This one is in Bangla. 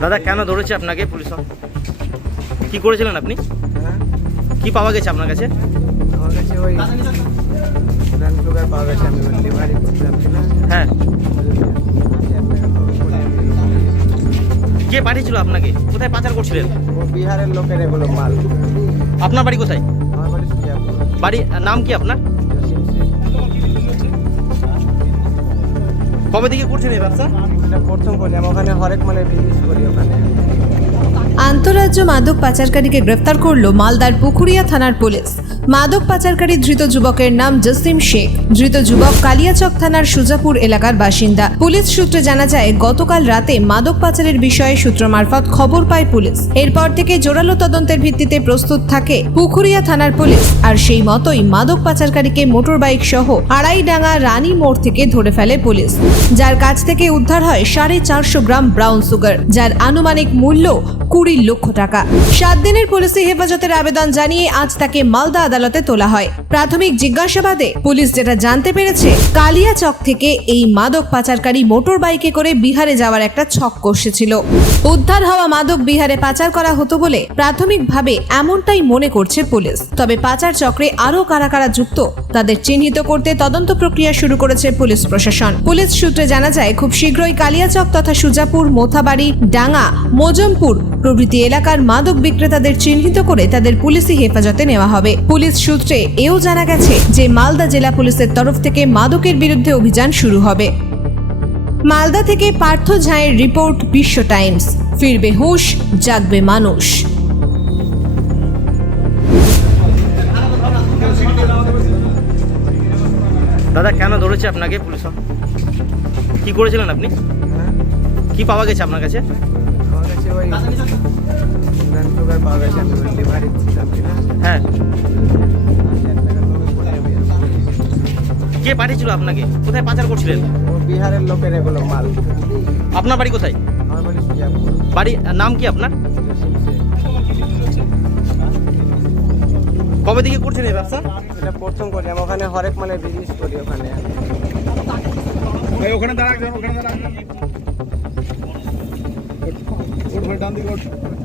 দাদা কেন ধরেছে আপনাকে পুলিশ? কি করেছিলেন আপনি? কি পাওয়া গেছে আপনার কাছে? আমার কাছে ওই পাওয়া গেছে আমি ডেলিভারি হ্যাঁ। কে পাঠিয়েছিল আপনাকে? কোথায় পাচার করছিলেন? বিহারের লোকের এগুলো মাল। আপনার বাড়ি কোথায়? আমার বাড়ি বাড়ি নাম কি আপনার? কবে থেকে করছেন এই ব্যবসা? প্রথম আমি ওখানে হরেক মানে বিজনেস করি ওখানে। আন্তঃরাজ্য মাদক পাচারকারীকে গ্রেফতার করল মালদার পুকুরিয়া থানার পুলিশ। মাদক পাচারকারী ধৃত যুবকের নাম জসিম শেখ। ধৃত যুবক কালিয়াচক থানার সুজাপুর এলাকার বাসিন্দা। পুলিশ সূত্রে জানা যায়, গতকাল রাতে মাদক পাচারের বিষয়ে সূত্র মারফত খবর পায় পুলিশ। এরপর থেকে জোরালো তদন্তের ভিত্তিতে প্রস্তুত থাকে পুকুরিয়া থানার পুলিশ। আর সেই মতোই মাদক পাচারকারীকে মোটর বাইক সহ আড়াইডাঙ্গা রানী মোড় থেকে ধরে ফেলে পুলিশ। যার কাছ থেকে উদ্ধার হয় সাড়ে চারশো গ্রাম ব্রাউন সুগার, যার আনুমানিক মূল্য কুড়ি লক্ষ টাকা। সাত দিনের পুলিশি হেফাজতের আবেদন জানিয়ে আজ তাকে মালদা আদালতে তোলা হয়। প্রাথমিক জিজ্ঞাসাবাদে পুলিশ যেটা জানতে পেরেছে, কালিয়াচক থেকে এই মাদক পাচারকারী মোটর বাইকে করে বিহারে যাওয়ার একটা ছক কষেছিল। উদ্ধার হওয়া মাদক বিহারে পাচার করা হতো বলে প্রাথমিকভাবে এমনটাই মনে করছে পুলিশ। তবে পাচার চক্রে আরও কারা কারা যুক্ত, তাদের চিহ্নিত করতে তদন্ত প্রক্রিয়া শুরু করেছে পুলিশ প্রশাসন। পুলিশ সূত্রে জানা যায়, খুব শীঘ্রই কালিয়াচক তথা সুজাপুর, মোথাবাড়ি, ডাঙ্গা, মোজমপুর প্রভৃতি এলাকার মাদক বিক্রেতাদের চিহ্নিত করে তাদের পুলিশি হেফাজতে নেওয়া হবে। পুলিশ সূত্রে এও জানা গেছে যে মালদা জেলা পুলিশের তরফ থেকে মাদকের বিরুদ্ধে অভিযান শুরু হবে। মালদা থেকে পার্থ ঝাঁয়ের রিপোর্ট, বিশ্ব টাইমস। ফিরবে হুঁশ, জাগবে মানুষ। দাদা, কেন ধরেছে আপনাকে পুলিশ? কি করেছিলেন আপনি? কি পাওয়া গেছে আপনার কাছে? আমার কাছে সুগার পাওয়া গেছে আমি ডেলিভারি করছিলাম হ্যাঁ। কে পাঠিয়েছিল আপনাকে? কোথায় পাচার করছিলেন? ও বিহারের লোকের এগুলো মাল। আপনার বাড়ি কোথায়? আমার বাড়ি সুজাপুর বাড়ি নাম কি আপনার? কবে থেকে করছেন এই ব্যবসা? এটা প্রথম করলাম ওখানে হরেক মানে বিজনেস করি ওখানে। ওখানে দাঁড়া ওখানে দাঁড়া ওঠ।